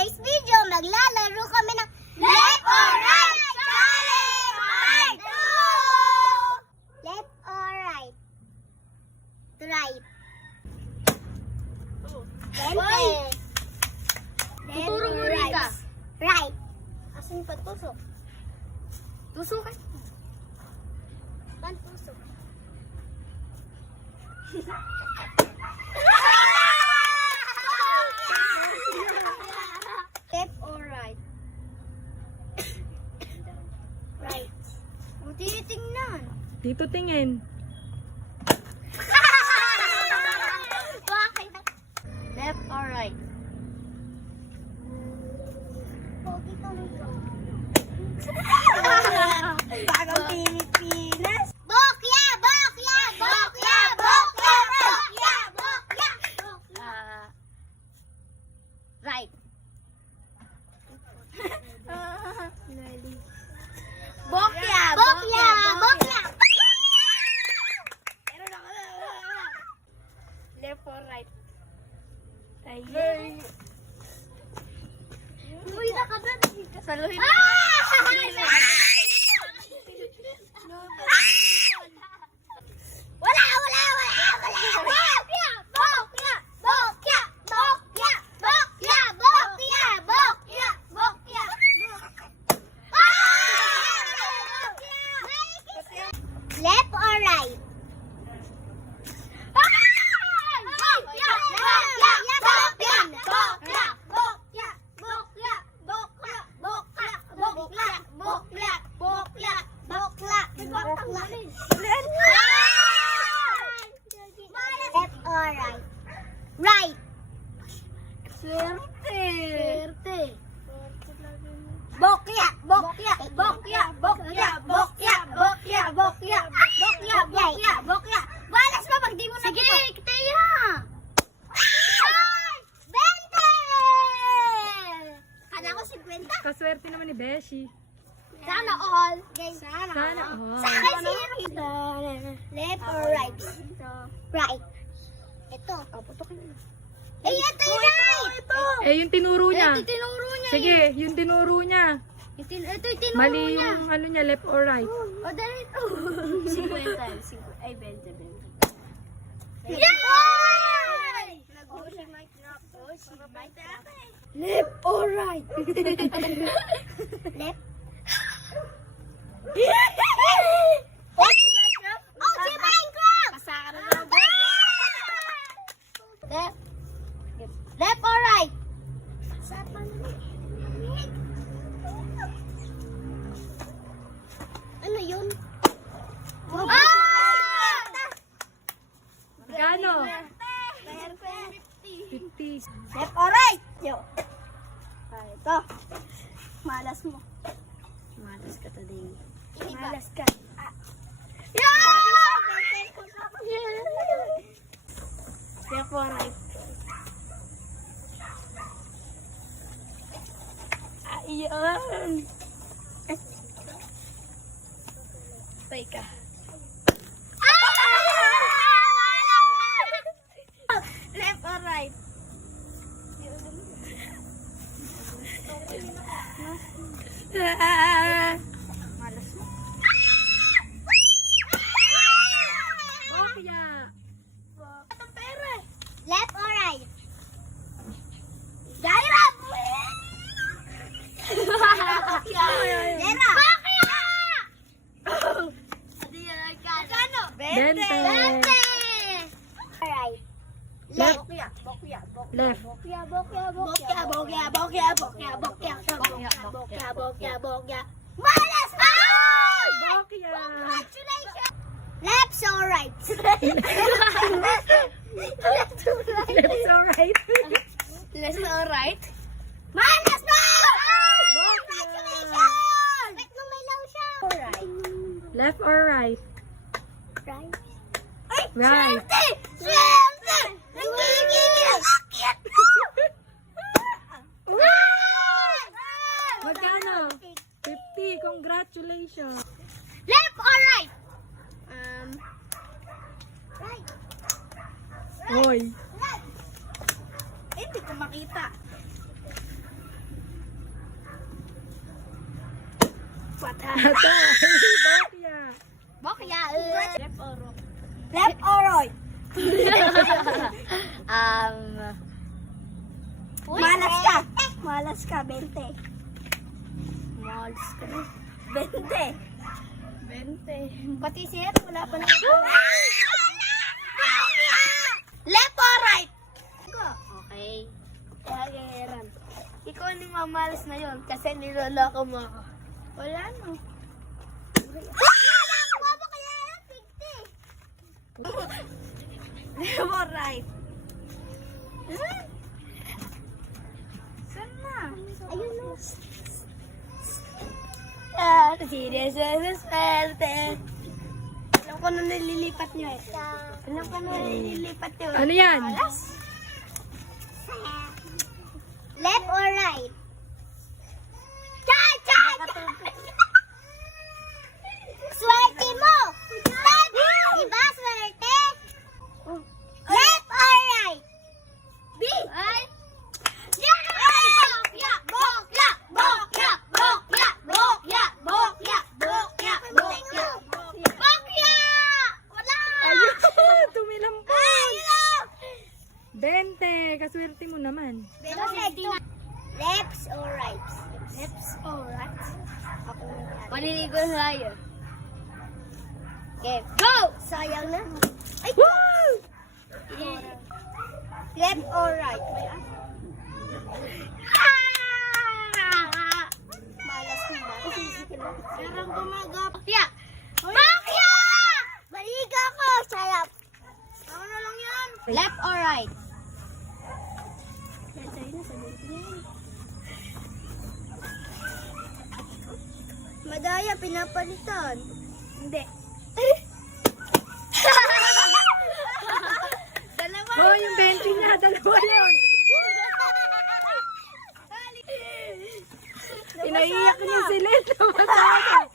today's video, maglalaro kami ng Left or Right Challenge Part 2! Left or right? Right. Left. Tuturo mo rin ka. Right. Asan pa tusok? Tusok ka. Pan tusok. Left or right? Right. Ang tinitingnan. Dito tingin. Bakit? Left or right? Pogi ka nito. Bagang Pilipinas. Bokya! Bokya! Bokya! Bokya! Bokya! Bokya! Right. Bokya! Bokya! Bokya! Left or right? Ayun. Uy, nakagad. Saluhin mo. Wala! Wala! Wala! Bokya! Bokya! Bokya! Bokya! Bokya! Bokya! Bokya! Bokya! Left or right? Left or right? Right. Swerte. Bokya, bokya, bokya, bokya, bokya, bokya, bokya, bokya, bokya, bokya. Balas pa pag di mo na. Sige, Teya. 20! Kala ko 50. Kaswerte naman ni Beshi. Sana all. Sana all. Sa akin zero. Left or right? Right. Ito. Eh, ito yung right. Eh, yung tinuro niya. Ito tinuro niya. Sige, yung tinuro niya. Ito yung tinuro Mali niya. yung ano niya, left or right. O, dali ito. 50. Ay, 20. Yay! Left or right? Left. Oh, si Minecraft! Pasaka na lang. Left. Left or right? Ano yun? Magkano? 50. Left or right? Yo. Ito. Malas mo. Malas ka today. Malas ka. Yeah! Left or right? Ayan. Tay ka. Left or right? Malas mo. Bokya. Itong pera. Left or right? Jaira! Jaira! Magkano? 20. Alright. Left. Left. Bokya, bokya, bokya, bokya, bokya, bokya, bokya, bokya, bokya, bokya, bokya. Malas ka! Bokya. Congratulations! Left or right? Left or right? Left or right? Left or right? Malas na! Bokya. Congratulations! Wait, lumilaw siya. Right. Left or right? Right. Ay! Right. Swerte! Swerte! Nagigigil ang akyat! Magkano? 50. Congratulations. Left or right? Right. Hoy. Right. Hindi ko makita. Patay. Bokya. Bokya. Left or wrong? Left or right? Malas ka. Malas ka, 20. Malas ka. 20. 20. Pati sir, wala pa lang. Left or right? Okay. Kaya ikaw ang mamalas na yun kasi niloloko mo ako. Wala no. Baba kaya lang, 50. Left or right? Saan na? Ayun no. Serious na swerte. Alam ko na nililipat niyo eh. Alam ko na nililipat niyo. Ano yan? Left or right? Chay! Swerte mo! Diba swerte? Left or right? B! Right? Bokya! Bokya! Bokya! Bokya! Bokya! Bokya! Bokya! Bokya! Bokya! Wala! Ayun! Tumilampon! Ayun! 20. Kaswerte mo naman. Left or right? Left or right? Ako na. Maliligo na tayo. Okay, go! Sayang na. Ay, Woo! left or right? Malas na ba? Meron gumagap. Bakya! Bakya! Baliga ko! Sarap! Ano na lang yan? Left or right? Madaya, pinapalitan. Hindi. Dalawa. Oh, yung 20 niya. Dalawa yun. Pinaiyak niya si Liz. Tumatawag.